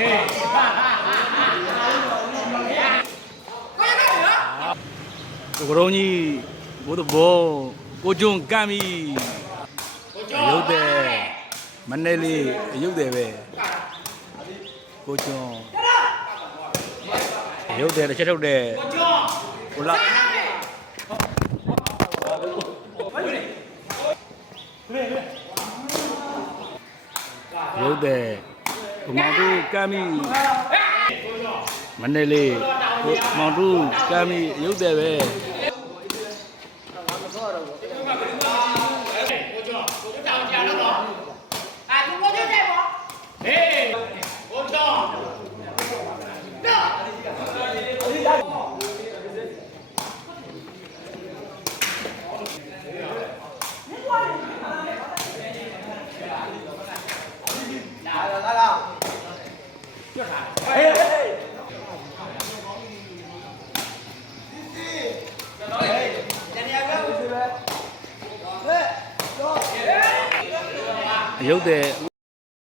ကိုကရုံးကြီးဘိုးတဘောကိုကျွန်းကမ်းပြီရုပ်တယ်မနေ့လေးရုပ်တယ်ပဲကိုကျွန်းရုပ်တယ်တစ်ချက်ထုတ်တယ်ကိုလာရုပ်တယ် ကိုမောင်တို့ကမ်းပြီမနေ့လေးကိုမောင်တို့ကမ်းပြီရုပ်တယ်ပဲ ရုပ်တယ်